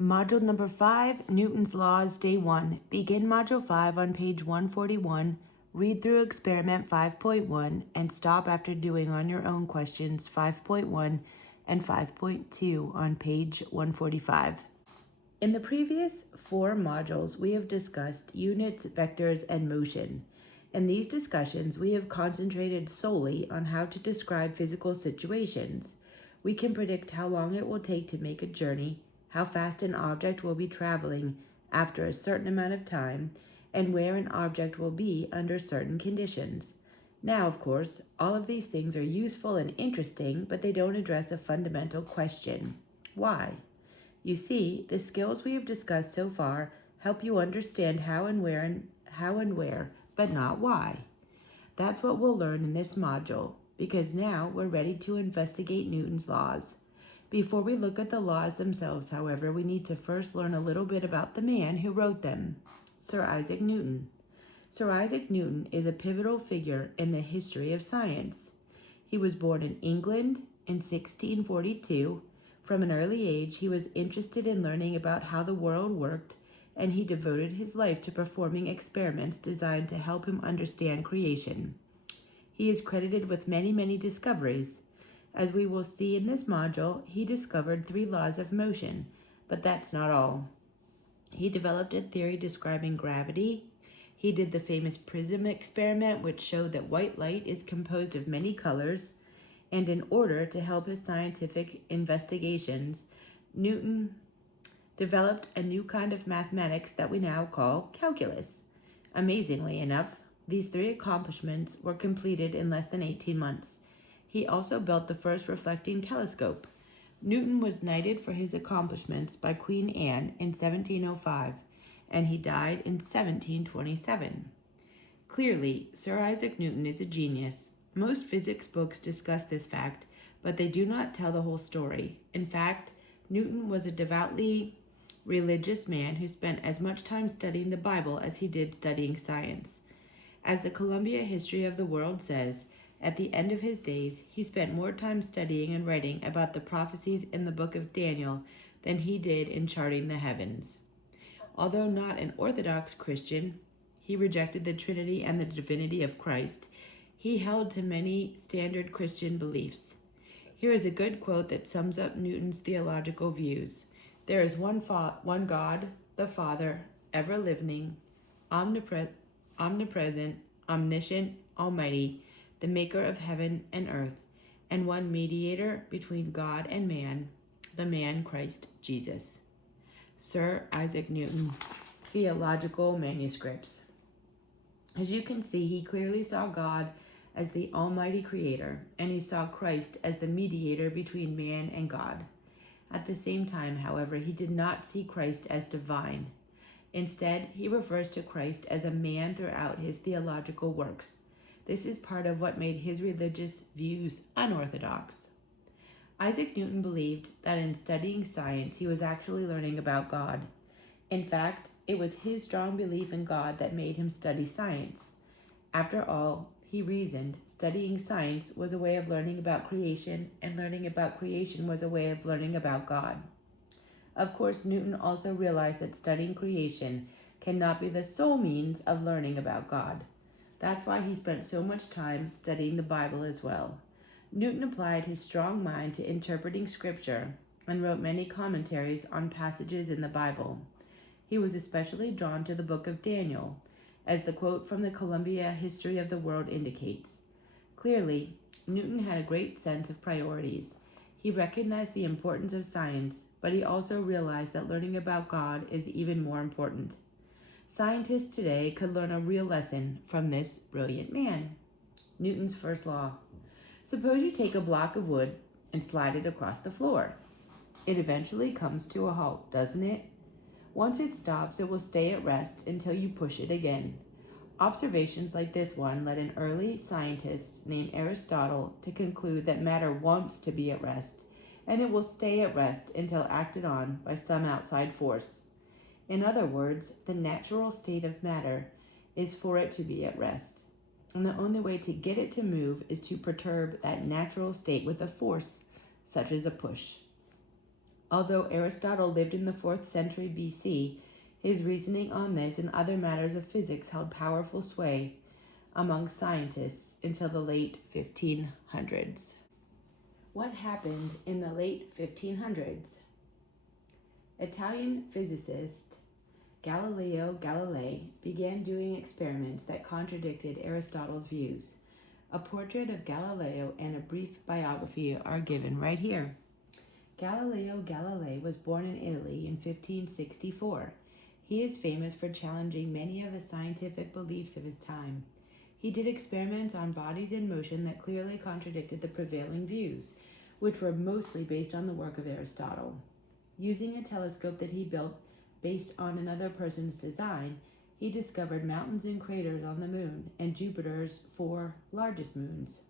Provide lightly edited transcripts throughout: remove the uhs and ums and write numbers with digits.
Module number 5, Newton's Laws, Day 1. Begin Module 5 on page 141, read through Experiment 5.1, and stop after doing on your own questions 5.1 and 5.2 on page 145. In the previous 4 modules, we have discussed units, vectors, and motion. In these discussions, we have concentrated solely on how to describe physical situations. We can predict how long it will take to make a journey, how fast an object will be traveling after a certain amount of time, and where an object will be under certain conditions. Now, of course, all of these things are useful and interesting, but they don't address a fundamental question. Why? You see, the skills we have discussed so far help you understand how and where, but not why. That's what we'll learn in this module, because now we're ready to investigate Newton's laws. Before we look at the laws themselves, however, we need to first learn a little bit about the man who wrote them, Sir Isaac Newton. Sir Isaac Newton is a pivotal figure in the history of science. He was born in England in 1642. From an early age, he was interested in learning about how the world worked, and he devoted his life to performing experiments designed to help him understand creation. He is credited with many, many discoveries. As we will see in this module, he discovered 3 laws of motion, but that's not all. He developed a theory describing gravity. He did the famous prism experiment, which showed that white light is composed of many colors. And in order to help his scientific investigations, Newton developed a new kind of mathematics that we now call calculus. Amazingly enough, these 3 accomplishments were completed in less than 18 months. He also built the first reflecting telescope. Newton was knighted for his accomplishments by Queen Anne in 1705, and he died in 1727. Clearly, Sir Isaac Newton is a genius. Most physics books discuss this fact, but they do not tell the whole story. In fact, Newton was a devoutly religious man who spent as much time studying the Bible as he did studying science. As the Columbia History of the World says, at the end of his days, he spent more time studying and writing about the prophecies in the book of Daniel than he did in charting the heavens. Although not an Orthodox Christian, he rejected the Trinity and the divinity of Christ. He held to many standard Christian beliefs. Here is a good quote that sums up Newton's theological views. There is one God, the Father, ever-living, omnipresent, omniscient, almighty, the maker of heaven and earth, and one mediator between God and man, the man Christ Jesus. Sir Isaac Newton, Theological Manuscripts. As you can see, he clearly saw God as the almighty creator, and he saw Christ as the mediator between man and God. At the same time, however, he did not see Christ as divine. Instead, he refers to Christ as a man throughout his theological works. This is part of what made his religious views unorthodox. Isaac Newton believed that in studying science, he was actually learning about God. In fact, it was his strong belief in God that made him study science. After all, he reasoned, studying science was a way of learning about creation, and learning about creation was a way of learning about God. Of course, Newton also realized that studying creation cannot be the sole means of learning about God. That's why he spent so much time studying the Bible as well. Newton applied his strong mind to interpreting Scripture and wrote many commentaries on passages in the Bible. He was especially drawn to the book of Daniel, as the quote from the Columbia History of the World indicates. Clearly, Newton had a great sense of priorities. He recognized the importance of science, but he also realized that learning about God is even more important. Scientists today could learn a real lesson from this brilliant man. Newton's first law. Suppose you take a block of wood and slide it across the floor. It eventually comes to a halt, doesn't it? Once it stops, it will stay at rest until you push it again. Observations like this one led an early scientist named Aristotle to conclude that matter wants to be at rest, and it will stay at rest until acted on by some outside force. In other words, the natural state of matter is for it to be at rest. And the only way to get it to move is to perturb that natural state with a force, such as a push. Although Aristotle lived in the 4th century BC, his reasoning on this and other matters of physics held powerful sway among scientists until the late 1500s. What happened in the late 1500s? Italian physicist Galileo Galilei began doing experiments that contradicted Aristotle's views. A portrait of Galileo and a brief biography are given right here. Galileo Galilei was born in Italy in 1564. He is famous for challenging many of the scientific beliefs of his time. He did experiments on bodies in motion that clearly contradicted the prevailing views, which were mostly based on the work of Aristotle. Using a telescope that he built based on another person's design, he discovered mountains and craters on the moon and Jupiter's 4 largest moons.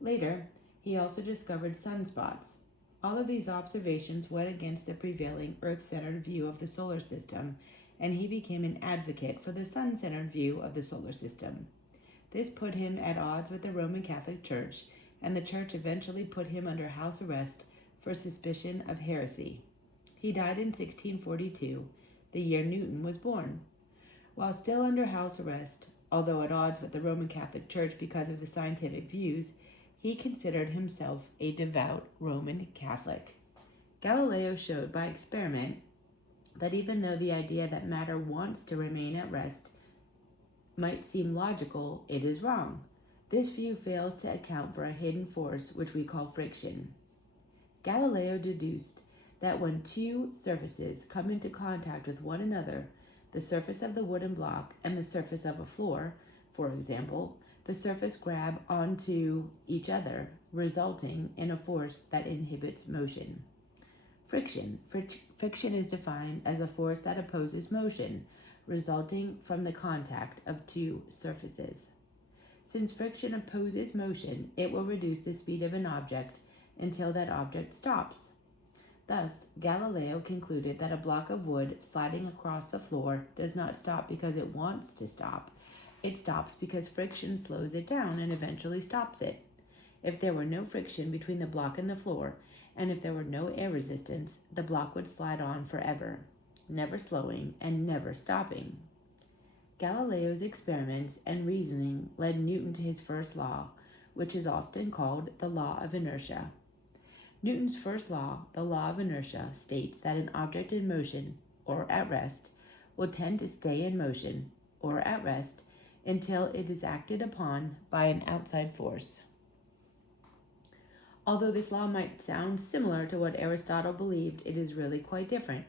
Later, he also discovered sunspots. All of these observations went against the prevailing Earth-centered view of the solar system, and he became an advocate for the sun-centered view of the solar system. This put him at odds with the Roman Catholic Church, and the Church eventually put him under house arrest for suspicion of heresy. He died in 1642, the year Newton was born. While still under house arrest, although at odds with the Roman Catholic Church because of the scientific views, he considered himself a devout Roman Catholic. Galileo showed by experiment that even though the idea that matter wants to remain at rest might seem logical, it is wrong. This view fails to account for a hidden force which we call friction. Galileo deduced that when two surfaces come into contact with one another, the surface of the wooden block and the surface of a floor, for example, the surface grab onto each other, resulting in a force that inhibits motion. Friction. Friction is defined as a force that opposes motion, resulting from the contact of two surfaces. Since friction opposes motion, it will reduce the speed of an object until that object stops. Thus, Galileo concluded that a block of wood sliding across the floor does not stop because it wants to stop. It stops because friction slows it down and eventually stops it. If there were no friction between the block and the floor, and if there were no air resistance, the block would slide on forever, never slowing and never stopping. Galileo's experiments and reasoning led Newton to his first law, which is often called the law of inertia. Newton's first law, the law of inertia, states that an object in motion, or at rest, will tend to stay in motion, or at rest, until it is acted upon by an outside force. Although this law might sound similar to what Aristotle believed, it is really quite different.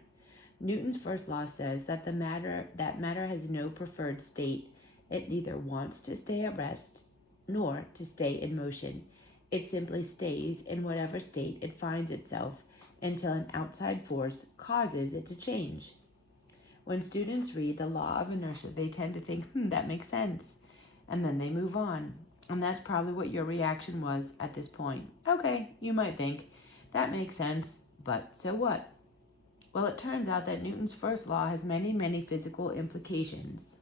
Newton's first law says that matter has no preferred state. It neither wants to stay at rest nor to stay in motion. It simply stays in whatever state it finds itself until an outside force causes it to change. When students read the law of inertia, they tend to think, that makes sense. And then they move on. And that's probably what your reaction was at this point. Okay, you might think, that makes sense, but so what? Well, it turns out that Newton's first law has many, many physical implications.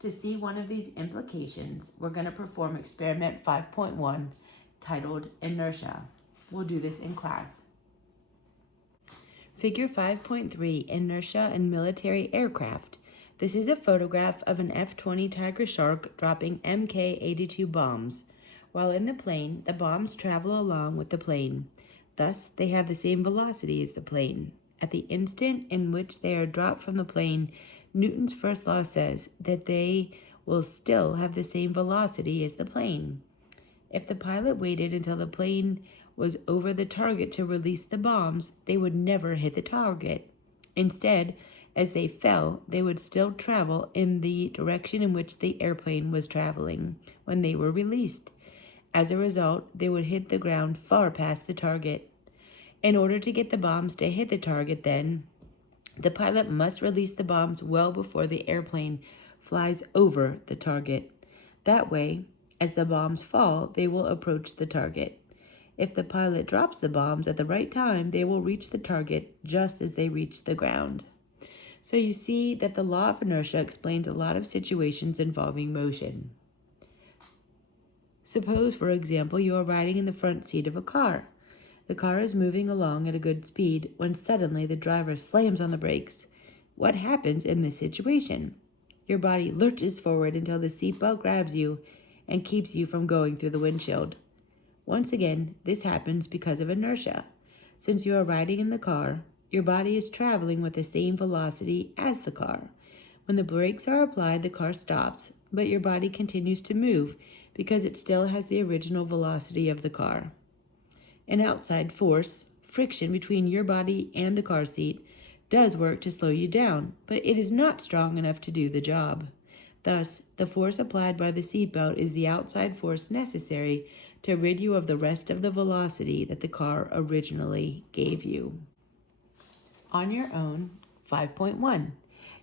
To see one of these implications, we're going to perform experiment 5.1, titled Inertia. We'll do this in class. Figure 5.3, Inertia in Military Aircraft. This is a photograph of an F-20 Tiger Shark dropping Mk-82 bombs. While in the plane, the bombs travel along with the plane. Thus, they have the same velocity as the plane. At the instant in which they are dropped from the plane, Newton's first law says that they will still have the same velocity as the plane. If the pilot waited until the plane was over the target to release the bombs, they would never hit the target. Instead, as they fell, they would still travel in the direction in which the airplane was traveling when they were released. As a result, they would hit the ground far past the target. In order to get the bombs to hit the target, then, the pilot must release the bombs well before the airplane flies over the target. That way, as the bombs fall, they will approach the target. If the pilot drops the bombs at the right time, they will reach the target just as they reach the ground. So you see that the law of inertia explains a lot of situations involving motion. Suppose, for example, you are riding in the front seat of a car. The car is moving along at a good speed when suddenly the driver slams on the brakes. What happens in this situation? Your body lurches forward until the seatbelt grabs you and keeps you from going through the windshield. Once again, this happens because of inertia. Since you are riding in the car, your body is traveling with the same velocity as the car. When the brakes are applied, the car stops, but your body continues to move because it still has the original velocity of the car. An outside force, friction between your body and the car seat, does work to slow you down, but it is not strong enough to do the job. Thus, the force applied by the seatbelt is the outside force necessary to rid you of the rest of the velocity that the car originally gave you. On your own, 5.1.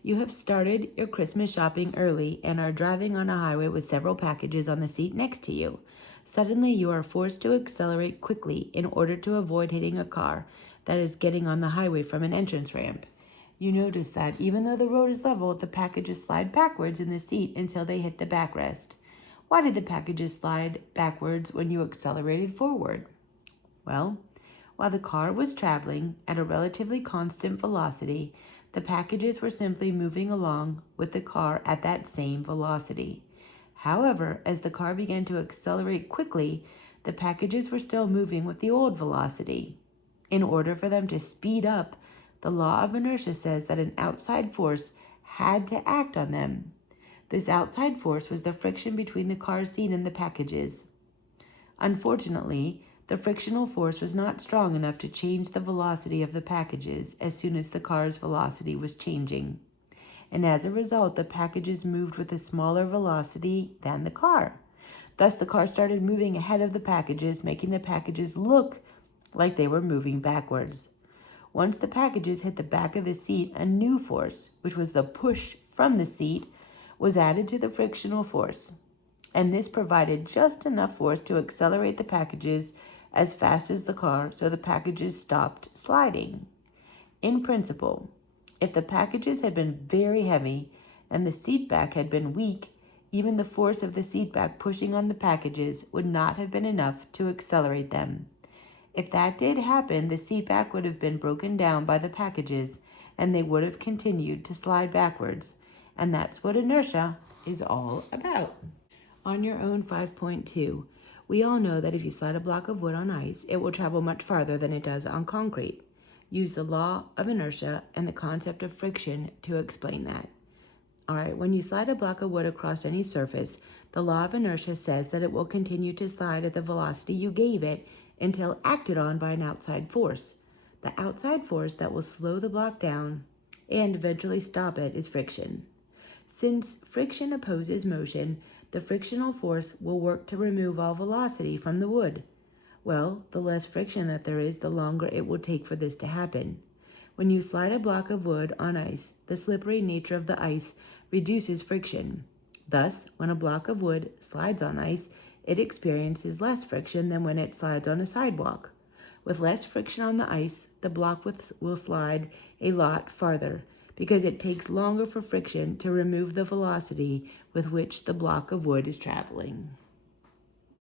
You have started your Christmas shopping early and are driving on a highway with several packages on the seat next to you. Suddenly, you are forced to accelerate quickly in order to avoid hitting a car that is getting on the highway from an entrance ramp. You notice that even though the road is level, the packages slide backwards in the seat until they hit the backrest. Why did the packages slide backwards when you accelerated forward? Well, while the car was traveling at a relatively constant velocity, the packages were simply moving along with the car at that same velocity. However, as the car began to accelerate quickly, the packages were still moving with the old velocity. In order for them to speed up, the law of inertia says that an outside force had to act on them. This outside force was the friction between the car seat and the packages. Unfortunately, the frictional force was not strong enough to change the velocity of the packages as soon as the car's velocity was changing. And as a result, the packages moved with a smaller velocity than the car. Thus, the car started moving ahead of the packages, making the packages look like they were moving backwards. Once the packages hit the back of the seat, a new force, which was the push from the seat, was added to the frictional force. And this provided just enough force to accelerate the packages as fast as the car so the packages stopped sliding. In principle, if the packages had been very heavy and the seat back had been weak, even the force of the seat back pushing on the packages would not have been enough to accelerate them. If that did happen, the seat back would have been broken down by the packages and they would have continued to slide backwards. And that's what inertia is all about. On your own 5.2, we all know that if you slide a block of wood on ice, it will travel much farther than it does on concrete. Use the law of inertia and the concept of friction to explain that. All right, when you slide a block of wood across any surface, the law of inertia says that it will continue to slide at the velocity you gave it until acted on by an outside force. The outside force that will slow the block down and eventually stop it is friction. Since friction opposes motion, the frictional force will work to remove all velocity from the wood. Well, the less friction that there is, the longer it will take for this to happen. When you slide a block of wood on ice, the slippery nature of the ice reduces friction. Thus, when a block of wood slides on ice, it experiences less friction than when it slides on a sidewalk. With less friction on the ice, the block will slide a lot farther because it takes longer for friction to remove the velocity with which the block of wood is traveling.